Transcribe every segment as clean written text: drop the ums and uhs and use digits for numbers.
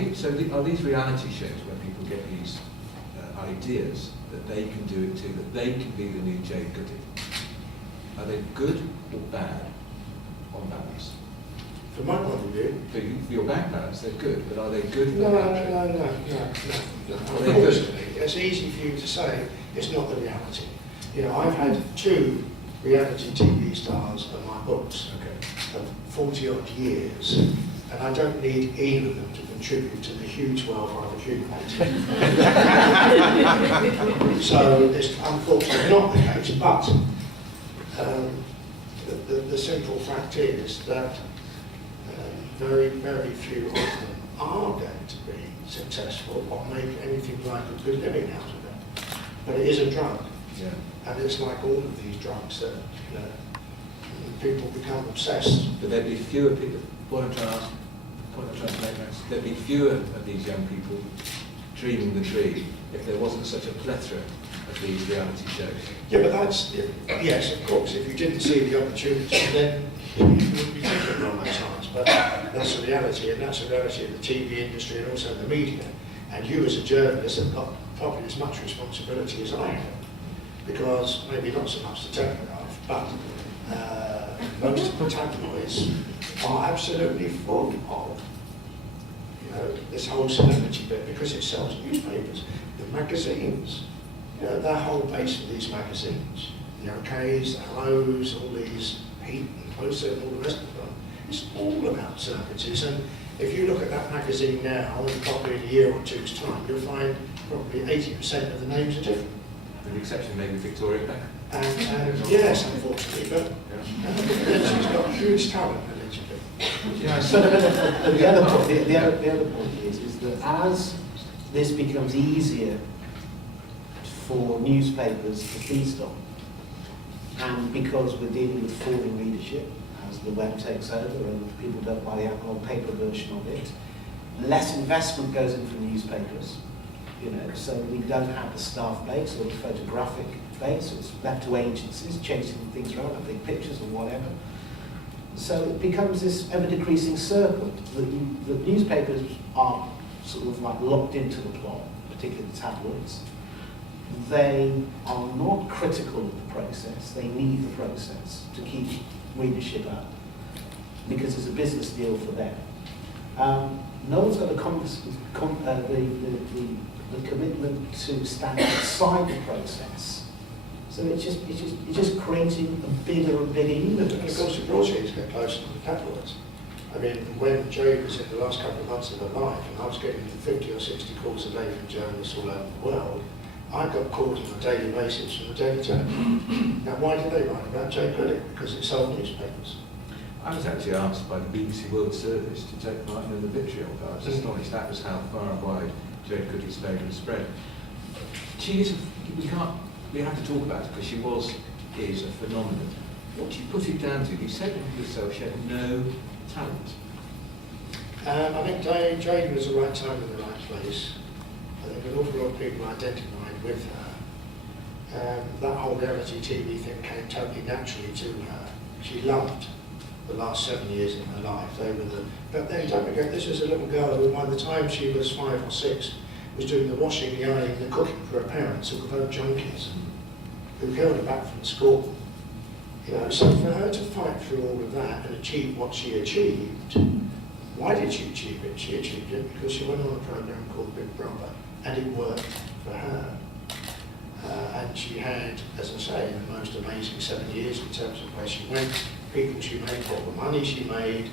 are these reality shows where people get these ideas that they can do it too, that they can be the new Jade Goody? Are they good or bad on balance? From my point of view. For your bank balance, they're good, but are they good for No. the country? Unfortunately, it's easy for you to say it's not the reality. You know, I've had 2 reality TV stars on my books of 40 odd years, and I don't need either of them to contribute to the huge welfare of humanity. So it's unfortunately not the case, but the simple fact is that very, very few of them are going to be successful or make anything like a good living out of it. But it is a drug. Yeah. And it's like all of these drugs that people become obsessed. But there'd be fewer people. What I'm trying to make is there'd be fewer of these young people dreaming the dream if there wasn't such a plethora of these reality shows. Yeah, but that's, yes, of course, if you didn't see the opportunity, then you wouldn't be thinking along those lines. But that's the reality, and that's the reality of the TV industry and also the media. And you as a journalist have got probably as much responsibility as I have, because maybe not so much the Telegraph, but most tabloids are absolutely full of, this whole celebrity bit, because it sells newspapers, the magazines. Their whole base of these magazines, the OKs, the Hellos, all these Heat and Closer and all the rest of them, it's all about celebrities. And if you look at that magazine now, and probably in a year or two's time, you'll find probably 80% of the names are different. With the exception maybe Victoria Beckham. And yes, unfortunately, but she's got huge talent, allegedly. Yeah, but the other point is that as this becomes easier for newspapers to feast on, and because we're dealing with falling readership as the web takes over and people don't buy the analog paper version of it, less investment goes into newspapers. So we don't have the staff base or the photographic base. It's left to agencies chasing things around, I think pictures or whatever. So it becomes this ever-decreasing circle that newspapers are sort of like locked into the plot, particularly the tabloids. They are not critical of the process. They need the process to keep readership up because it's a business deal for them. No one's got the commitment to stand outside the process. So it's just creating a bigger and bigger universe. And of course, the broadsheets get closer to the tabloids. I mean, when Jade was in the last couple of months of her life, and I was getting 50 or 60 calls a day from journalists all over the world, I got calls on a daily basis from the Daily Telegraph. Now, why did they write about Jade Goody? Because it sold newspapers. I was actually asked by the BBC World Service to take part in the vitriol. I was astonished that was how far and wide Jade Goody's fame had spread. She is, we have to talk about it because she is a phenomenon. What do you put it down to? You said yourself she had no talent. I think Jade was the right time in the right place. I think an awful lot of people identified with her. That whole reality TV thing came totally naturally to her. She loved the last 7 years of her life. But then don't forget, this was a little girl who by the time she was 5 or 6 was doing the washing, the ironing, the cooking for her parents who were both junkies, who held her back from school. So for her to fight through all of that and achieve what she achieved, why did she achieve it? She achieved it because she went on a program called Big Brother, and it worked for her. And she had, as I say, the most amazing 7 years in terms of where she went, people she made, all the money she made,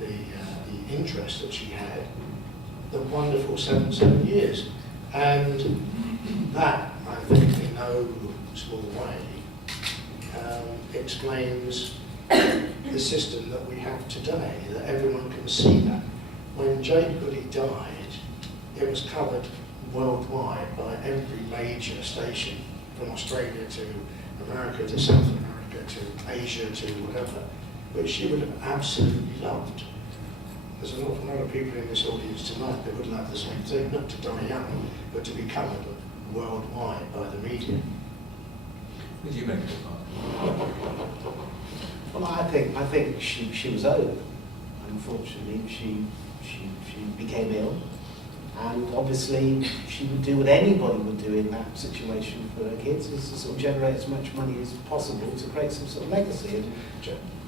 the interest that she had, the wonderful 7 years. And that, I think, in no small way, explains the system that we have today, that everyone can see that. When Jade Goody died, it was covered worldwide by every major station, from Australia to America to South America to Asia to whatever, which she would have absolutely loved. There's an awful lot of people in this audience tonight that would love the same thing, not to die young, but to be covered worldwide by the media. What did you make of it, Mark? Well, I think she was owed. Unfortunately, she she became ill, and obviously she would do what anybody would do in that situation for her kids, is to sort of generate as much money as possible to create some sort of legacy. And,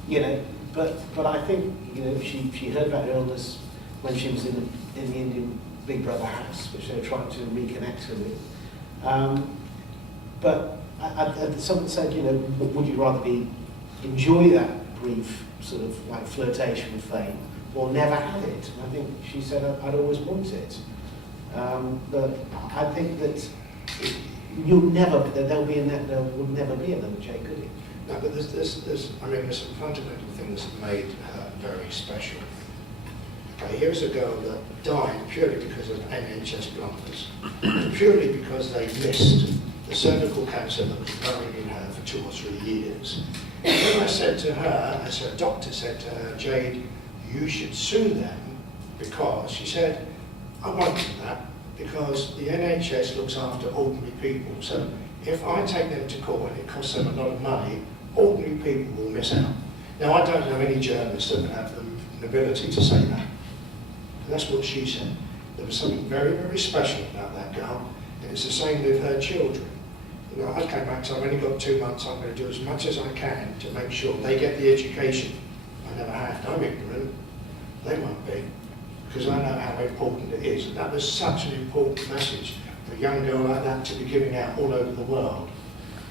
you know, but I think, you know, she heard about her illness when she was in the Indian Big Brother house, which they were trying to reconnect her with. But someone said, you know, would you rather enjoy that brief sort of like flirtation with fame, or never have it? And I think she said, I'd always want it. But I think that there would never be another Jay Goody. No, but there's some fundamental things that made her very special. Okay, here's a girl that died purely because of NHS blunders, purely because they missed the cervical cancer that was growing in her for 2 or 3 years. And then I said to her, as her doctor said to her, Jade, you should sue them, because she said, I won't do that, because the NHS looks after ordinary people. So if I take them to court and it costs them a lot of money, ordinary people will miss out. Now, I don't know any journalist that would have the ability to say that. And that's what she said. There was something very, very special about that girl, and it's the same with her children. You know, I came back, so I've only got 2 months, I'm going to do as much as I can to make sure they get the education I never had. I'm ignorant, they won't be, because I know how important it is. And that was such an important message for a young girl like that to be giving out all over the world.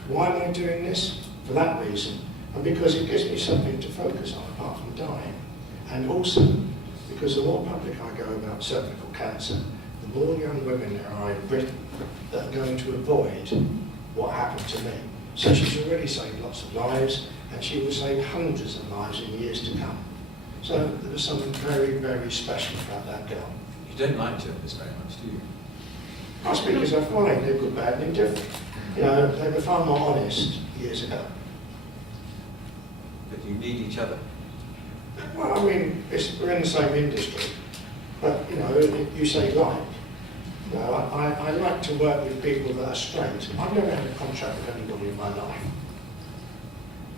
Why am I doing this? For that reason, and because it gives me something to focus on apart from dying. And also, because the more public I go about cervical cancer, the more young women there are in Britain that are going to avoid what happened to me. So she's already saved lots of lives, and she will save hundreds of lives in years to come. So there was something very, very special about that girl. You don't like journalists very much, do you? I speak as I find, they're good, bad, and indifferent. You know, they were far more honest years ago. But you need each other. Well, I mean, we're in the same industry, but, you know, you say like. You know, I like to work with people that are straight. I've never had a contract with anybody in my life.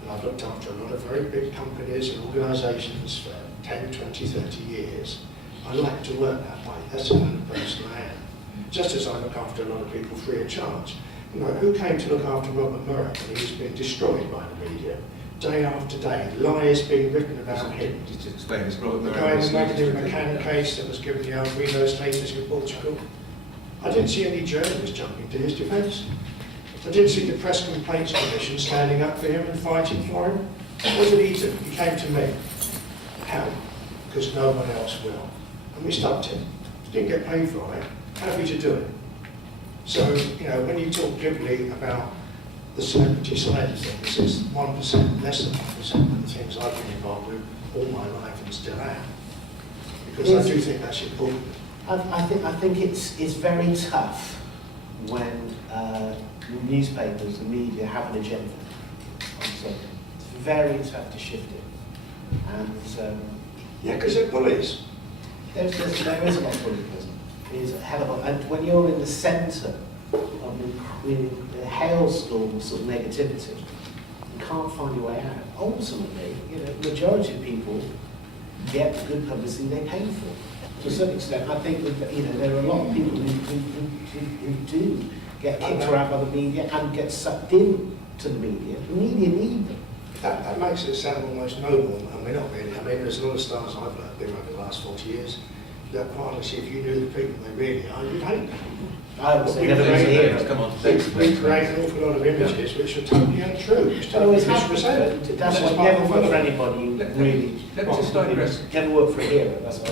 And I've looked after a lot of very big companies and organisations for 10, 20, 30 years. I like to work that way. That's the kind of person I am. Just as I look after a lot of people free of charge. You know, who came to look after Robert Murray when he was being destroyed by the media? Day after day, lies being written about him. Just to explain this, Robert The Murray guy in was the Magdalene McCann case that was given the albino status in Portugal. I didn't see any journalists jumping to his defence. I didn't see the Press Complaints Commission standing up for him and fighting for him. What did he do? He came to me. How? Because no one else will. And we stopped him. Didn't get paid for it. Happy to do it. So, you know, when you talk glibly about the celebrity side of things, it's 1%, less than 1% of the things I've been involved with all my life and still am. Because I do think that's important. I think it's very tough when newspapers and media have an agenda on something. It's very tough to shift it. And Yeah, because they're bullies. there is a lot of bullyism. There's a hell of a lot. And when you're in the centre of the hailstorms of negativity, you can't find your way out. Ultimately, you know, the majority of people get the good publicity they pay for. To a certain extent, I think that, you know, there are a lot of people who do get kicked around by the media and get sucked in to the media. The media need them. That makes it sound almost noble, and we're not really. I mean, there's a lot of stars I've worked with over the last 40 years. That quite honestly, if you knew the people they really are, you'd hate them. I would say We never create- to hear. Come on, We create an awful lot of images which are totally untrue. It's It totally always happens. misrepresented. That's why part never of work the for fun. anybody who Let really. me just digress. Never work for a hero. That's why.